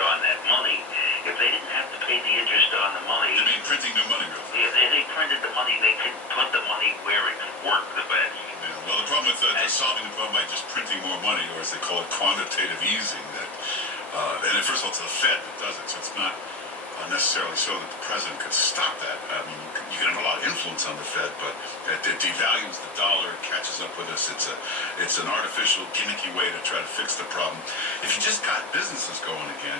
on that money. If they didn't have to pay the interest on the money, they mean printing new money, really. if they printed the money, they could put the money where it could work the best. Yeah, well, the problem with solving the problem by just printing more money, or as they call it, quantitative easing, that, and first of all, it's the Fed that does it, so it's not necessarily so that the president could stop that. I mean, you can have a lot of influence on the Fed, but it devalues the dollar, it catches up with us. It's an artificial, gimmicky way to try to fix the problem. If you just got businesses going again,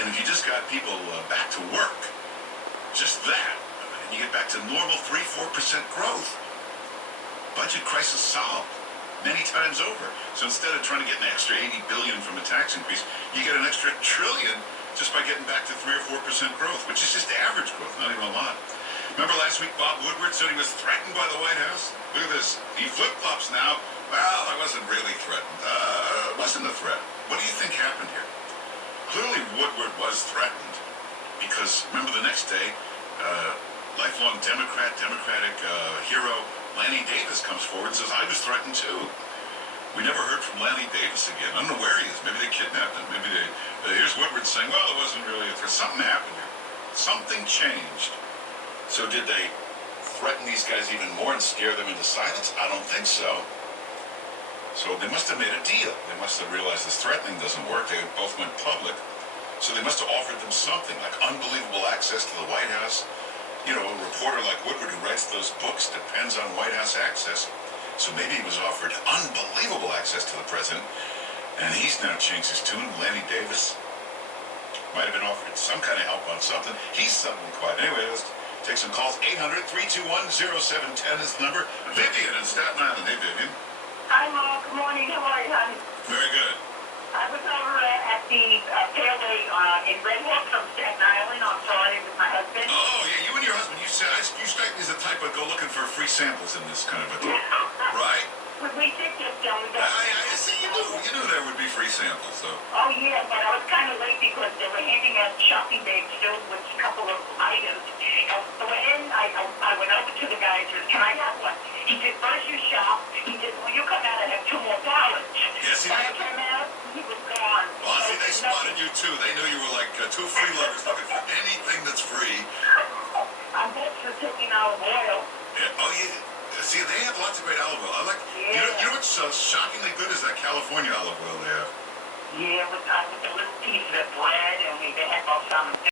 and if you just got people back to work, just that, and you get back to normal 3-4% growth, budget crisis solved many times over. So instead of trying to get an extra $80 billion from a tax increase, you get an extra $1 trillion just by getting back to 3 or 4% growth, which is just average growth, not even a lot. Remember last week Bob Woodward said he was threatened by the White House? Look at this. He flip-flops now. Well, I wasn't really threatened. It wasn't a threat. What do you think happened here? Clearly Woodward was threatened because, remember the next day, lifelong Democratic hero Lanny Davis comes forward and says, I was threatened too. We never heard from Lanny Davis again. I don't know where he is. Maybe they kidnapped him. Maybe they... here's Woodward saying, well, it wasn't really a threat. Something happened here. Something changed. So did they threaten these guys even more and scare them into silence? I don't think so. So they must have made a deal. They must have realized this threatening doesn't work. They both went public. So they must have offered them something, like unbelievable access to the White House. You know, a reporter like Woodward who writes those books depends on White House access. So maybe he was offered unbelievable access to the president, and he's now changed his tune. Lanny Davis might have been offered some kind of help on something. He's suddenly quiet. Anyway, let's take some calls. 800-321-0710 is the number. Vivian in Staten Island. Hey, Vivian. Hi, Mom. Good morning. How are you, honey? Very good. I was over at the tailgate in Red Hook from Staten Island on Friday with my husband. Oh, yeah, you and your husband. You strike me as the type of go looking for free samples in this kind of a thing. Right? We did just down the I see, you knew there would be free samples, so. Oh, yeah, but I was kind of late because they were handing out shopping bags filled with a couple of items. And so when I went over to the guy and said, can I have one? He said, first you shop. He said, when you come out, I have 2 more pallets. Yes, When I came out, he was gone. Well, see, they spotted you, too. They knew you were like 2 freeloaders looking for anything that's free. I'm both for taking olive oil. Yeah, oh, yeah. See, they have lots of great olive oil. I like. Yeah. You know what's shockingly good is that California olive oil they have. Yeah, with the little piece of bread, and they had some